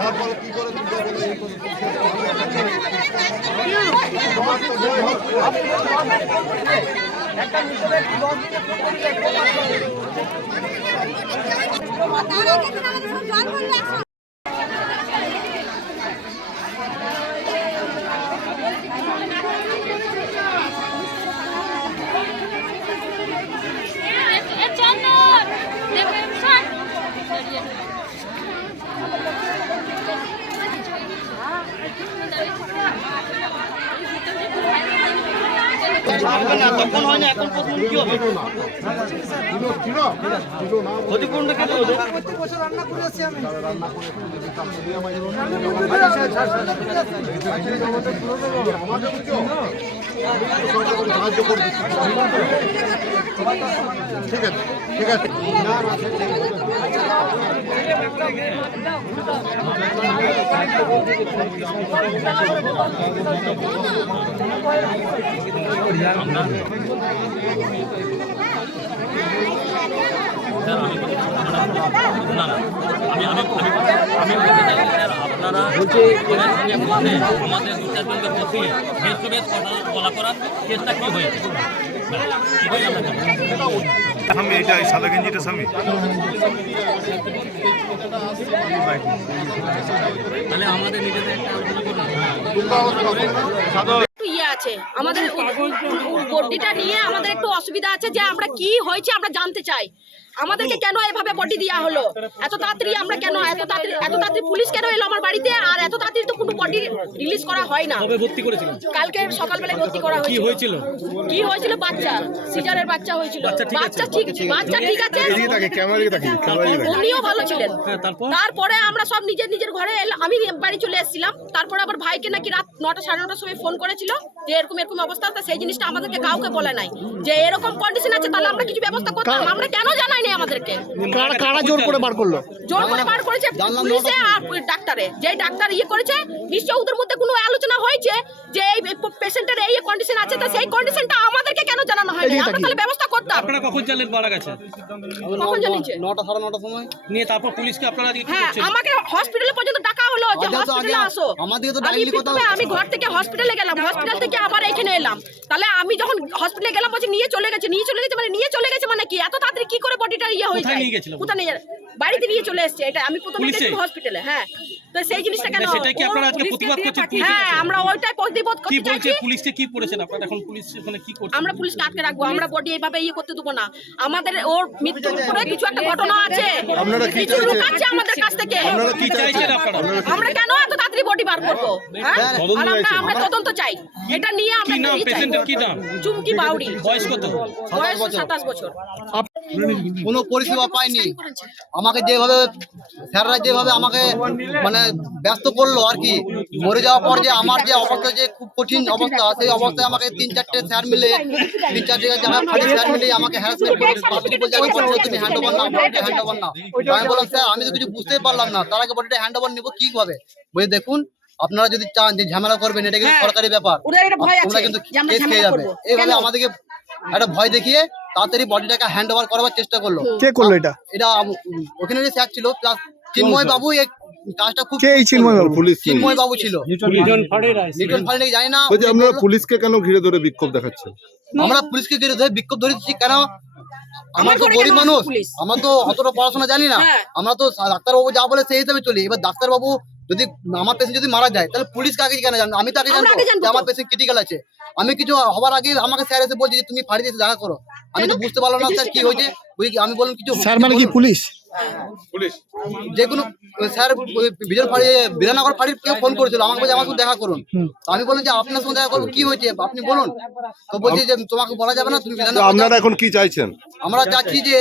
তারপরে কি করে সাহায্য করবে? ঠিক আছে, ঠিক আছে। আপনারা বলছে আমাদের দু চারজনকে বসে ফেস টু ফেস বলা করার চেষ্টা কি হয়েছে? স্বামী এটা সাদা গেঞ্জিটা স্বামী তাহলে আমাদের নিজেদের ইয়ে আছে, আমাদের বডিটা নিয়ে আমাদের একটু অসুবিধা আছে যে আমরা কি হয়েছে আমরা জানতে চাই। আমাদেরকে কেন এভাবে বডি দেওয়া হলো এত তাড়াতাড়ি? আমরা কেন এত তাড়াতাড়ি পুলিশ কেন এলো আমার বাড়িতে? আর এত তাড়াতাড়ি তো কোনো বডি রিলিজ করা হয় না। কবে ভর্তি করেছিলেন? কালকে সকালবেলায় ভর্তি করা হয়েছিল। কি হয়েছিল? বাচ্চা, সিজারের বাচ্চা হয়েছিল। বাচ্চা ঠিক আছে, উনিও ভালো ছিলেন। তারপরে আমরা সব নিজের ঘরে আমি বাড়ি চলে এসেছিলাম। তারপরে আবার ভাইকে নাকি রাত 9টা সাড়ে 9টার সময় ফোন করেছিল যে এরকম অবস্থা। সেই জিনিসটা আমাদেরকে কাউকে বলে নাই যে এরকম কন্ডিশন আছে, তাহলে আমরা কিছু ব্যবস্থা করতাম। আমরা কেন জানাই নাই আমাদেরকে? কারা জোর করে বার করলো? জোর করে বার করেছে পুলিশে আর ডাক্তারে। যে ডাক্তার ইয়ে করেছে, নিশ্চয়ই ওদের মধ্যে কোনো আলোচনা হয়েছে যে এই পেশেন্টের এই কন্ডিশন আছে, তো সেই কন্ডিশনটা আমাদেরকে কেন জানানো হয়নি? আমরা তাহলে ব্যবস্থা করতাম। আপনারা কখন জানলেন মারা গেছে? কখন জানিয়েছে? 9টা সাড়ে 9টার সময় নিয়ে তারপর পুলিশকে আপনারা হ্যাঁ, আমাকে হসপিটালে পর্যন্ত ডাকা হলো যে হসপিটালে আসো। আমি ঘর থেকে হসপিটালে গেলাম, হসপিটাল থেকে আবার এখানে এলাম। তাহলে আমি যখন হসপিটালে গেলাম বলছি নিয়ে চলে গেছে মানে কি? এত তাড়াতাড়ি কি করে বডিটা ইয়ে হয়ে যায়? কোথায় নিয়ে বাড়িতে নিয়ে চলে এসেছে। এটা আমি প্রথমে গেছি হসপিটালে। হ্যাঁ, তো সেই জিনিসটা কেন? সেটাই কি আপনারা আজকে প্রতিবাদ করছেন? হ্যাঁ, আমরা ওইটাই প্রতিবাদ করতে চাইছি। পুলিশকে কি করেছেন আপনারা? এখন পুলিশ ওখানে কি করছে? আমরা পুলিশকে আটকে রাখবো। আমরা বডি এইভাবে ইয়ে করতে দেবো না। আমাদের ওর মৃত্যুর পরে কিছু একটা ঘটনা আছে, কিছু লুকাচ্ছে আমাদের কাছ থেকে। আপনারা কি চাইছেন? আমরা কেন এত তাড়াতাড়ি বডি বার করবো? হ্যাঁ, আর আমরা তদন্ত চাই। এটা নিয়ে আমরা কি নাম পেশেন্টের? কি নাম? চুমকি বাউরি। বয়স কত? বয়স 27 বছর। কোনো পরিষেবা পাইনি। আমাকে যেভাবে স্যাররা যেভাবে আমাকে মানে ব্যস্ত করলো আর কি, মরে যাওয়ার পর যে আমার যে অবস্থা, যে খুব কঠিন অবস্থা, সেই অবস্থায় আমাকে 3-4টে স্যার মিলে 3-4 জায়গায় স্যার মিলে আমাকে হ্যারাসমেন্ট করে তুমি হ্যান্ড ওভার নাও, বডিটা হ্যান্ড ওভার নাও। আমি বললাম স্যার আমি তো কিছু বুঝতেই পারলাম না, তার আগে বডিটা হ্যান্ড ওভার নেবো কিভাবে? বলে দেখুন আপনারা যদি চান যে ঝামেলা করবেন, এটা কিন্তু সরকারি ব্যাপার, তোমরা কিন্তু কেস খেয়ে যাবে। এইভাবে আমাদেরকে একটা ভয় দেখিয়ে তাড়াতাড়ি বডিটাকে হ্যান্ড ওভার করার চেষ্টা করলো। কে করলো এটা? ওখানে যে স্যার ছিল প্লাস চিন্ময় বাবু, এই কাজটা খুব চিন্ময় বাবু ছিল। লিটন ফাড়ি জানি না। আপনারা পুলিশকে কেন ঘিরে ধরে বিক্ষোভ দেখাচ্ছেন? আমরা পুলিশকে ঘিরে ধরে বিক্ষোভ ধরেছি কেন? আমরা তো গরিব মানুষ, আমরা তো অতটা পড়াশোনা জানি না। আমরা তো ডাক্তারবাবু যা বলে সেই হিসাবে চলি। এবার ডাক্তারবাবু যদি আমার পেশেন্ট যদি মারা যায়, তাহলে পুলিশকে আগে কেন জানবো? আমি তো আগে জানবো যে আমার পেশেন্ট ক্রিটিক্যাল আছে। আমি কিছু হবার আগে আমাকে স্যার এসে বলছি যে তুমি ফাড়ি দিয়ে দেখা করো। আমি তো বুঝতে পারলাম না স্যার কি হয়েছে। আমি বললাম কিছু স্যার মানে কি পুলিশ? যে কোনো স্যার বিধাননগর ফাঁড়ির কেউ ফোন করেছিল, আমাকে বলছে আমার সঙ্গে দেখা করুন। আমি বললাম যে আপনার সঙ্গে দেখা করবো, কি হয়েছে আপনি বলুন। তো বলছি যে তোমাকে বলা যাবে না, তুমি আপনারা এখন কি চাইছেন? আমরা চাচ্ছি যে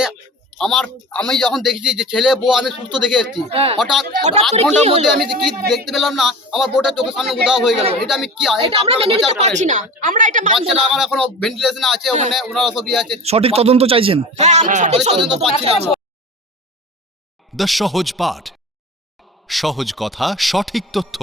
আমি যখন দেখেছি যে ছেলে বউ আমি সুস্থ দেখে এসেছি, হঠাৎ 8 ঘন্টার মধ্যে আমি কি দেখতে পেলাম না, আমার বউটা চোখের সামনে উধাও হয়ে গেল। এটা আমি কি আপনারা বিচার পাচ্ছি না। বাচ্চাটা আমার এখনো ভেন্টিলেশনে আছে, ওখানে ওনারা সবই আছে। সঠিক তদন্ত চাইছেন? হ্যাঁ, আমি সঠিক তদন্ত পাচ্ছি না। দ্য সহজ পাঠ, সহজ কথা, সঠিক তথ্য।